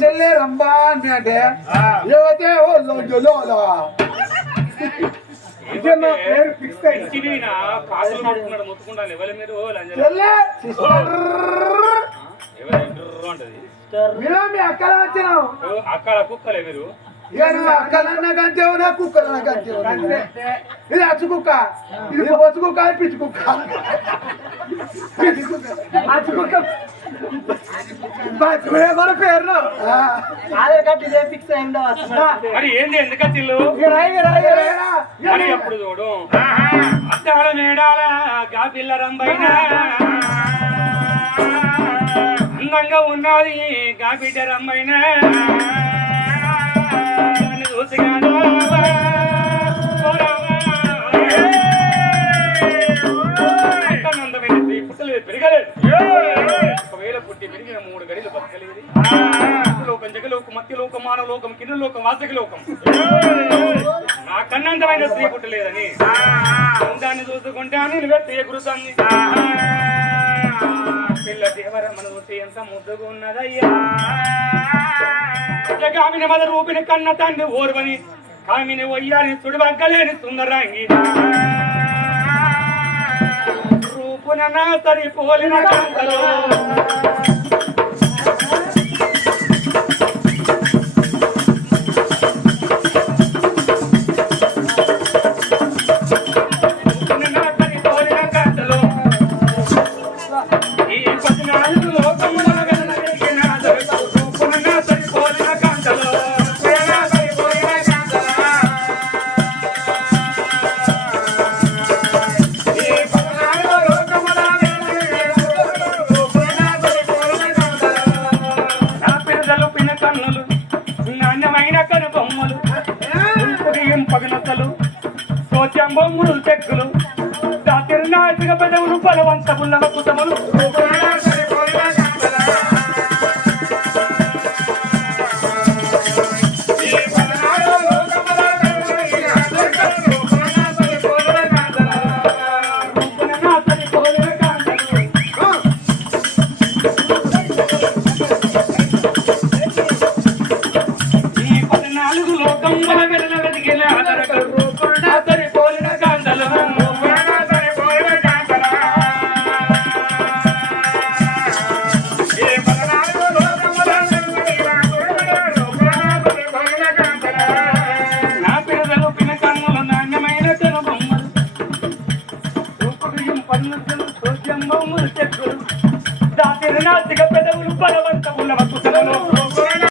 చెల్లె రంబా అని అంటే ఓ నా పేరు ఫిక్స్ అయింది మీరు? మీ అక్కల వచ్చినావు. ఓ, అక్కడ కుక్కలే మీరు. అక్కలన్న కంటే ఉన్నా కుక్కలన్న కంటే ఉన్నా ఇది అచ్చు కుక్క. ఇది బొచ్చు కుక్క పిచ్చి కుక్క పిచ్చి కుక్క. అచ్చు కుక్క. పేరు ఆధార్ కార్డు ఇదే ఫిక్స్ అయిందో మరి ఏంది మరి చూడు? అద్దాల మేడాల రంబైన. అందంగా ఉన్నది గాబిడ్డ రంబైన. నన్ను పుట్టి పెరిగిన మూడు గడిలు బతకలేదు. లోకం జగలోకం మత్స్యలోకం మానవ లోకం కింద లోకం వాసక లోకం నా కన్నంతమైన స్త్రీ పుట్టలేదని. దాన్ని చూసుకుంటే అని నువ్వే పిల్ల దేవర మన చూస్తే ఎంత ముద్దుగా ఉన్నదయ్యా. కామిని మద రూపిని కన్న తండ్రి ఓర్వని కామిని వయ్యాని సుడివగ్గలేని సుందరాంగి రూపున నా సరిపోలిన కాంతలో ఈ పద్నాలుగు కన్నులు నాణ్యమైన కను బొమ్మలు ఉల్పుడియం పగనతలు సోత్యం బొమ్మలు చెక్కులు దాతిరి నాటిక పెదవులు బలవంతముల కుతములు కమ్మల వెనల వెతికిల అదరకరు పురణాసరి పోలిన కాంతలము పురణాసరి పోలిన కాంతల ఏ పదనాలుగు లోకముల వెతికిల పురణాసరి పోలిన కాంతల నా పిల్లలు పిన కన్నులు నాణ్యమైన పెదవులు బలవంతముల వకుసలను